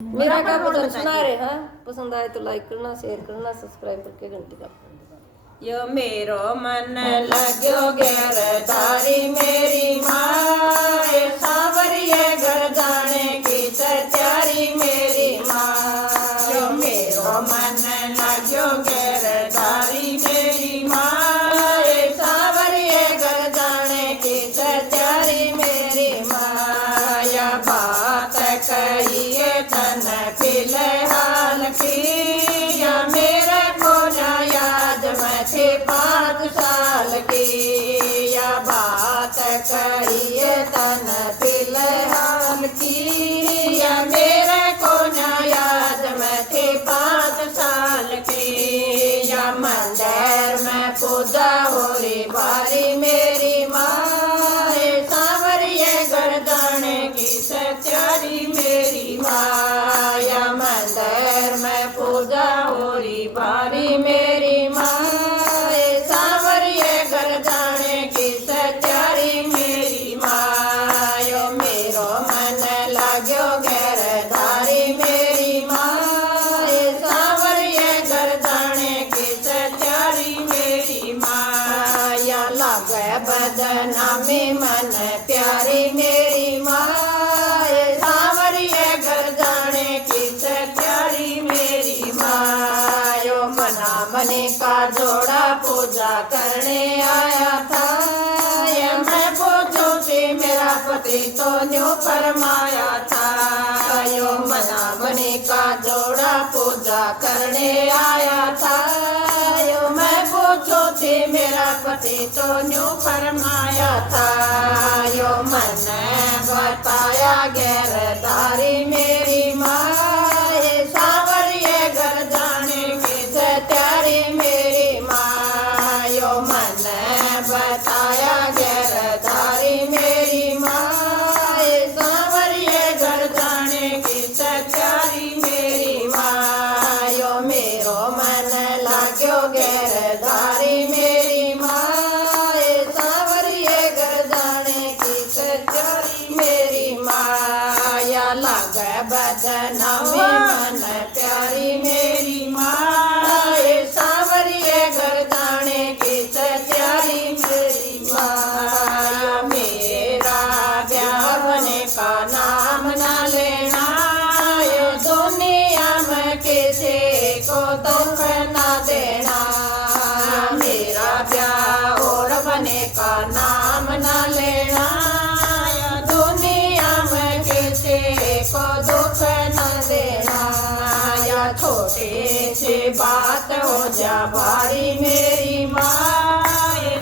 मेरा क्या भजन सुना रहे हैं। पसंद आए तो लाइक करना, शेयर करना, सब्सक्राइब करके घंटी का यो मेरो मन लाग्यो गिरधारी मेरी माँ सावरिये घर जाने की सत्यारी मेरी माँ। यो मेरो मन लाग्यो गिरधारी मेरी माँ सावरिये घर जाने की सत्यारी मेरी माँ। या बात कहिए तन फिलहाल की या मेरे को ना याद मैं थी 5 साल की। या बात करिए तन फिलहाल की या मेरे को ना याद मैं थी 5 साल की। या मंदिर में पूजा हो रही बारी मेरी माँ सावरिये घर जाने की सत्यारी मेरी माँ। या मंदिर में पूजा हो रही बारी मेरी माँ सावरिये घर जाने की सत्यारी मेरी माँ। यो मेरो मन लाग्यो गिरधारी मेरी माँ सावरिये घर जाने की सत्यारी मेरी माँ। या लागे बदनामी मन प्यारी मेरी माँ सावरिये घर जाने की सत्यारी मेरी माँ। यो मना मने का जोड़ा पूजा करने आया था। ये मैं पूछूं थी मेरा पति तो न्यू फरमाया था। यो मना मने का जोड़ा पूजा करने आया था। यो मैं पूछूं थी मेरा पति तो न्यू फरमाया था। यो मैंने बताया गिरधारी मेरी माँ सावरिये घर जाने की सत्यारी मेरी माँ। यो मैंने बताया गिरधारी मेरी माँ सावरिये घर जाने की सत्यारी मेरी माँ। यो मेरो मन लाग्यो गिरधारी मेरी माँ सावरिये घर जाने की सत्यारी मेरी माँ। या लागे बदनामी मन प्यारी मेरी माँ सावरिये घर जाने की सत्यारी मेरी माँ। मेरा ब्याह होने का नाम न लेना यो दुनिया में किसी को दुख न देना। मेरा ब्याह और बने का नाम न लेना यो दुनिया में किसी को दुख न देना। या छोटी सी बात हो जा भारी मेरी माँ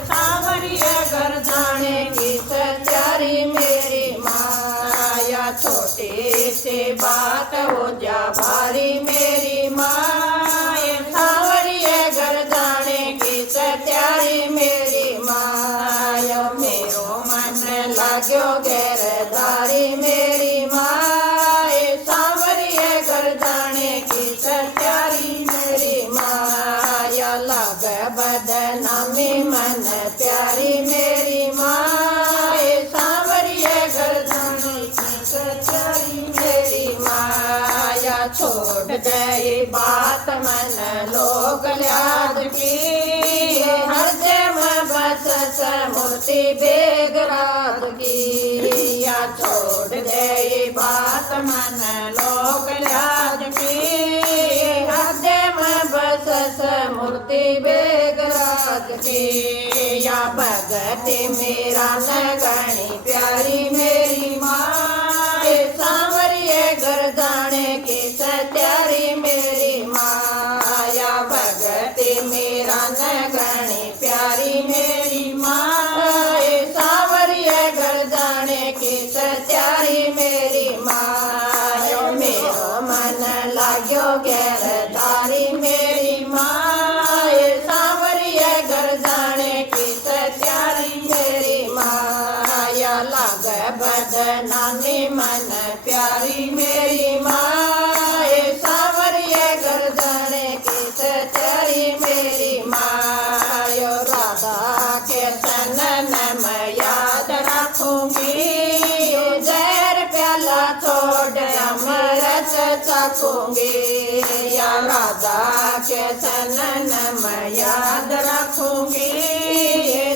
सावरिये घर जाने की सत्यारी मेरी माँ। या छोटी सी बात हो जा भारी मेरी माँ सावरिये घर जाने की सत्यारी मेरी माँ। यो मेरो मन लाग्यो गिरधारी मेरी माँ सावरिये घर जाने की सत्यारी मेरी माँ। या लागे बदनामी मन प्यारी मेरी माँ सावरिये घर जाने की सत्यारी मेरी माँ। या छोड़ गई बात मन लोग लियाद की हर जम बस मूर्ति बेगराज की। या छोड़ गई बात मन लोग लियाद की हर जम बस मूर्ति बेगराज की। या भगति मेरा नगणी प्यारी मेरी माँ सावरिये घर जाने की सत्यारी मेरी माँ। या भगति मेरा नगणी प्यारी मेरी माँ सावरिये घर जाने की सत्यारी मेरी माँ। यो मेरो मन लाग्यो गिरधारी मेरी माँ सावरिये घर जाने की सत्यारी मेरी माँ। या लागे बद रखूंगी या राधा के सनन मैं याद रखूंगी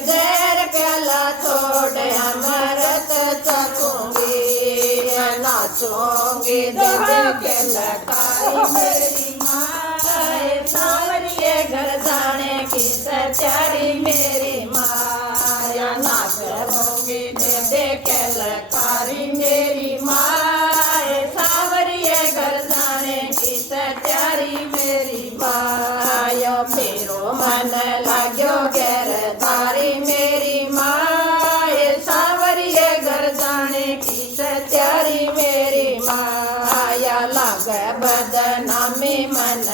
देर प्याला छोड़ अमृत चखूंगी नाचूंगी देव के लखाई मेरी माए सांवरिए घर जाने की सचारी मेरी माया नाचूंगी देव के लखारी मेरी माए सांवरिए घर जाने की सचारी मेरी माया मेरो मन लाग्यो गिरधारी मेरी माए सांवरिए घर जाने की सचारी मेरी माया लागे बदनामी मन